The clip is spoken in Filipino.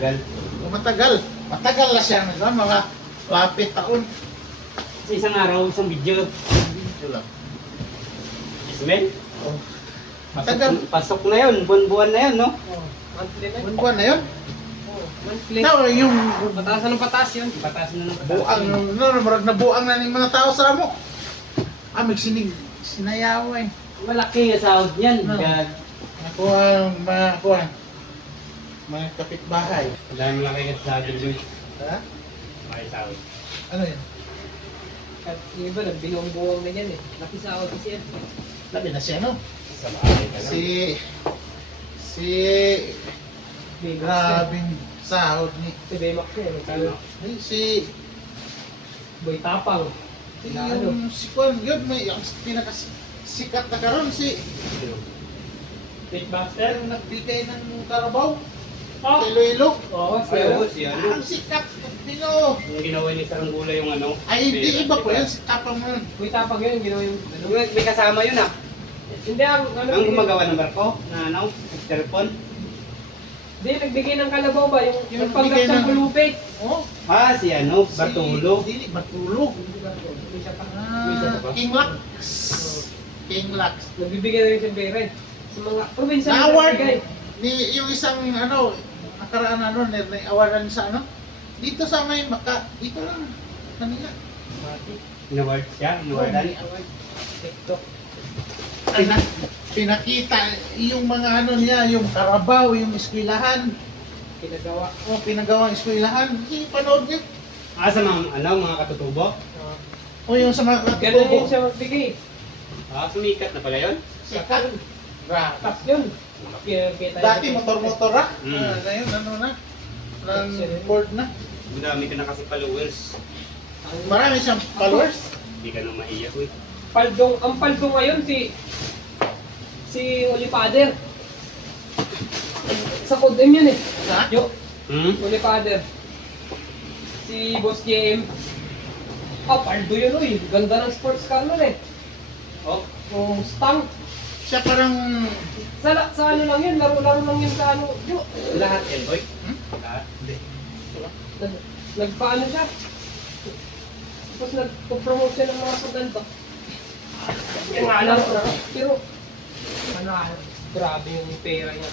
matagal. Matagal. Matagal na siya. Mga 8 taon. Sa isang araw, isang video. Video lang. Ismail? Oh. Matagal. Pasok na yun, buwan-buwan na yun, no? Oh, monthly na. Buwan na yun. Oh, monthly. No, yung Pataas ng patas yun. Patas na ng buang, nabuang na ng mga tao sa mo. May sinayaw eh. Malaki ang sahod niyan. No. Kaya, Mga kapitbahay. dahil malaki ka sa akin, Ha? may sahod. Ano yun? At yung iba, nagbinuang-buwang na yan eh. Laki sa ako kasi yan. Labi na siya, no? Sa bahay ka lang. Si Baymax yan. grabing sahod ni Si Baymax yan. Magkano? si Boy Tapang. yung si Kwan yun may ang pinakasikat na karon si Pitbuster? yung nagbigay ng Carabao Oh! Iloilo. Oo, Ay, oo, siya. si ano? Ang sikat Pino. Yung ginawa ni Saranggola yung ano? Ay hindi iba po yan si Tapang mo. Boy Tapang yun, ginawa yung... Ano? May kasama yun ah. Hindi, ang... Ano, Ang gumagawa ng barko na ano? Telepon? Hindi, nagbigay ng kalabaw ba? Yung Yung panggap nagbigay sa ng- pulupit. Oh, Ah, si ano? Bartulo. Dili Bartulo. Hindi siya pa. King Lux. King Lux. Nagbibigay na rin siya pera eh. Sa mga probinsya Na award nagbibigay. ni yung isang ano nakaraan awardan sa ano dito sa may dito lang kanila. Inaward siya? Inawardan? Award. TikTok. Pinakita yung mga ano niya, yung Carabao, yung eskwelahan. Pinagawa. Pinagawang eskwelahan. Panood niyo. Ah, sa mga, ano, mga katutubo? O yung sa mga Ganun yun katutubo. siya magbigay. Ah, sumikat na pala yun? Sikat. Grabe. Tapos yun. Kita Dati motor-motor ah. Mm. Ngayon ano na. Ng Ford na. Madami ka na kasi followers. Marami siyang followers. Hindi ka na maiyak, uy. Ang paldong ngayon si Oli Father. Sa Codem yun eh. Ha? Yo, Hmm? Oli Father. Si Boss JM. Paldo yun uy. Ganda ng sports car nun eh. Oh, Yung Mustang. Siya parang Sa ano lang yun, laro-laro lang yun sa ano. Yo, lahat yan, boy. Hmm? Lahat. Hindi. nagpaano siya. Tapos nagpo-promote siya ng mga pagganto. Yung alam ko na. Pero, grabe yung pera niya.